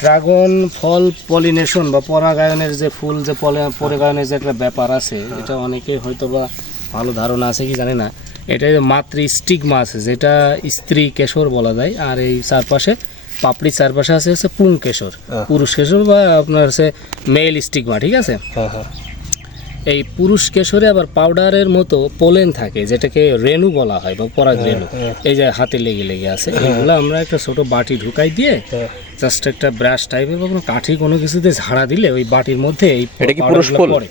Dragon ফল pollination বা পরাগায়নের যে ফুল যে পরাগায়নের যে একটা ব্যাপার আছে এটা অনেকে হয়তো বা ভালো ধারণা আছে কি জানে না। এটা মাতৃ স্টিগমা আছে যেটা স্ত্রী কেশর বলা যায় আর এই চারপাশে পাপড়ির চারপাশে আছে হচ্ছে পুং কেশর। পুরুষ কেশর বা আপনার হচ্ছে মেল স্টিগমা ঠিক আছে? হ্যাঁ হ্যাঁ। এই পুরুষ কেশরে আবার পাউডারের মতো পোলেন থাকে যেটাকে রেণু বলা হয় বা পরাগ রেণু। এই যে হাতে লেগে লেগে আছে এগুলো আমরা একটা ছোট বাটি ঢুকাই দিয়ে হ্যাঁ। জাস্ট একটা ব্রাশ টাইপের বা কোনো কাঠি কোনো কিছুতে ঝাড়া দিলে ওই বাটির মধ্যে এই এটা কি পুরুষ ফুল? পড়ে।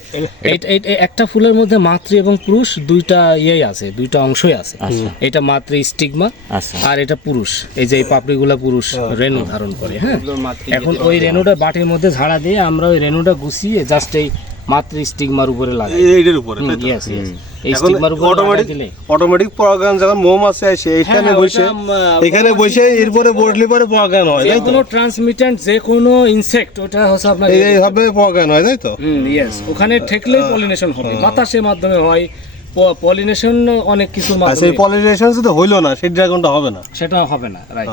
একটা ফুলের মধ্যে মাতৃ এবং পুরুষ দুইটা ইয়েই আছে দুইটা অংশই আছে। এটা মাতৃ স্টিগমা আচ্ছা। আর এটা পুরুষ। এই যে এই পাপড়িগুলা পুরুষ রেণু ধারণ করে হ্যাঁ। এখন ওই রেণুটা বাটির মধ্যে ঝাড়া দিয়ে আমরা ওই রেণুটা গুছিয়ে জাস্ট এই স্টিগমার উপরে লাগাই। এইটার উপরে ইয়েস ইয়েস এই স্টিগমার উপরে অটোমেটিক অটোমেটিক যখন মৌমাছি আসে এখানে হ্যাঁ, বসে এখানে বসে এরপরে বসলে পরে হয় যে কোনো ট্রান্সমিটেন্ট যে কোনো ইনসেক্ট ওটা হচ্ছে আপনার এই- পরাগায়ন হয় তাই তো? ইয়েস ওখানে ঠেকলেই পলিনেশন হবে। বাতাসের মাধ্যমে হয়। পলিনেশন অনেক সেই মাধ্যমে পলিনেশন যদি হইল না সেই ড্রাগনটা হবে না। সেটা হবে না রাইট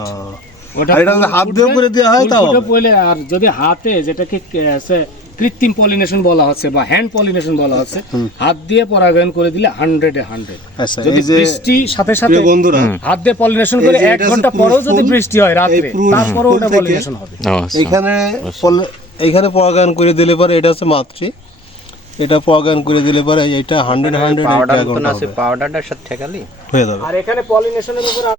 এটা হাত দিয়ে উপরে দেওয়া হয় তাও হবে। আর যদি হাতে যেটাকে কে- আছে কৃত্রিম পলিনেশন বলা হচ্ছে বা হ্যান্ড পলিনেশন বলা হচ্ছে। হাত দিয়ে পরাগায়ন করে দিলে হান্ড্রেডে হান্ড্রেড আচ্ছা যদি বৃষ্টি সাথে সাথে বন্ধুরা হাত দিয়ে পলিনেশন করে এক ঘণ্টা পরেও যদি বৃষ্টি হয় রাত্রে তারপরেও ওটা পলিনেশন হবে। আচ্ছা। এখানে এখানে পরাগায়ন করে দিলে পরে এটা হচ্ছে মাতৃ। এটা পরাগায়ন করে দিলে পরে এটা হান্ড্রেড হান্ড্রেড পাউডার মতন আছে পাউডারটার সাথে ঠেকালি? হয়ে যাবে। আর এখানে পলিনেশনের উপর